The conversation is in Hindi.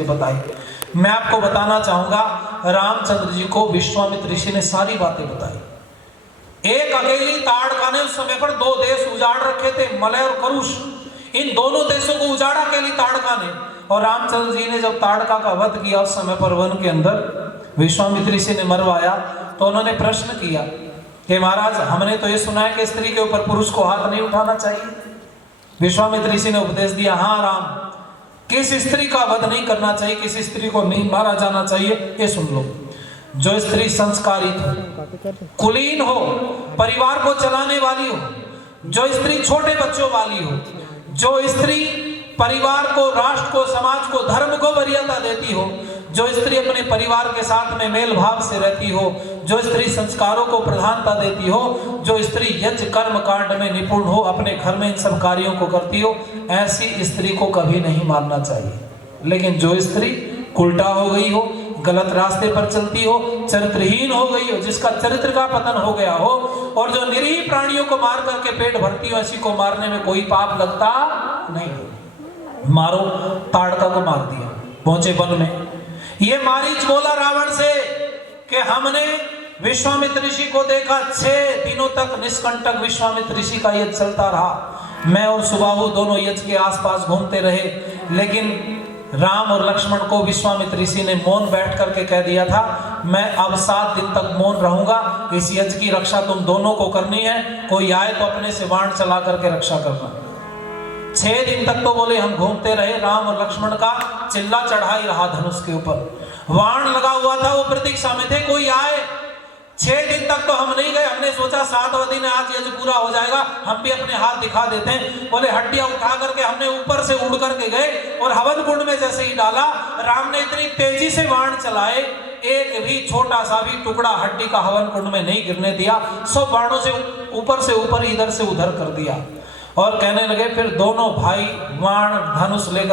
चीजें बताई। मैं आपको बताना चाहूंगा, रामचंद्र जी को विश्वामित्र ऋषि ने सारी बातें बताई। एक अकेली ताड़का ने उस समय पर 2 देश उजाड़ रखे थे, मलय और करुष। इन दोनों देशों को उजाड़ा अकेली ताड़का ने। और रामचंद्र जी ने जब ताड़का का वध किया उस समय पर वन के अंदर विश्वामित्र ऋषि ने मरवाया, तो उन्होंने प्रश्न किया कि महाराज, हमने तो ये सुना है कि स्त्री के ऊपर पुरुष को हाथ नहीं उठाना चाहिए। विश्वामित्र ऋषि ने उपदेश दिया, हाँ राम, किस स्त्री का वध नहीं करना चाहिए, किस स्त्री को नहीं मारा जाना चाहिए, ये सुन लो। जो स्त्री संस्कारित हो, कुलीन हो, परिवार को चलाने वाली हो, जो स्त्री छोटे बच्चों वाली हो, जो स्त्री परिवार को, राष्ट्र को, समाज को, धर्म को वरीयता देती हो, जो स्त्री अपने परिवार के साथ में मेल भाव से रहती हो, जो स्त्री संस्कारों को प्रधानता देती हो, जो स्त्री यज्ञ कर्म कांड में निपुण हो, अपने घर में इन सब कार्यों को करती हो, ऐसी स्त्री को कभी नहीं मारना चाहिए। लेकिन जो स्त्री उल्टा हो गई हो, गलत रास्ते पर चलती हो, चरित्रहीन हो गई हो, जिसका चरित्र का पतन हो गया हो, और जो निरीह प्राणियों को मार करके पेट भरती हो, ऐसी को मारने में कोई पाप लगता नहीं। मारो, ताड़का को मार दिया, पहुंचे वन में। ये मारीच बोला रावण से कि हमने विश्वामित्र ऋषि को देखा, 6 दिनों तक निष्कंटक विश्वामित्र ऋषि का यज्ञ चलता रहा। मैं और सुबाहु दोनों यज्ञ के आसपास घूमते रहे, लेकिन राम और लक्ष्मण को विश्वामित्र ऋषि ने मौन बैठ करके कह दिया था, मैं अब 7 दिन तक मौन रहूंगा, इस यज्ञ की रक्षा तुम दोनों को करनी है, कोई आए तो अपने से बाण चला करके रक्षा करना। 6 दिन तक तो बोले हम घूमते रहे, राम और लक्ष्मण का चिल्ला चढ़ा ही रहा धनुष के ऊपर, बाण लगा हुआ था, वो प्रतीक्षा में थे कोई आए। 6 दिन तक तो हम नहीं गए, हमने सोचा 7वें दिन आज यज्ञ पूरा हो जाएगा, हम भी अपने हाथ दिखा देते हैं। बोले हड्डियां उठा करके हमने ऊपर से उड़ करके गए और हवन कुंड में जैसे ही डाला, राम ने इतनी तेजी से बाण चलाए, एक भी छोटा सा भी टुकड़ा हड्डी का हवन कुंड में नहीं गिरने दिया, सब बाणों से ऊपर इधर से उधर कर दिया। और कहने लगे, फिर दोनों भाई बाण धनुष लेकर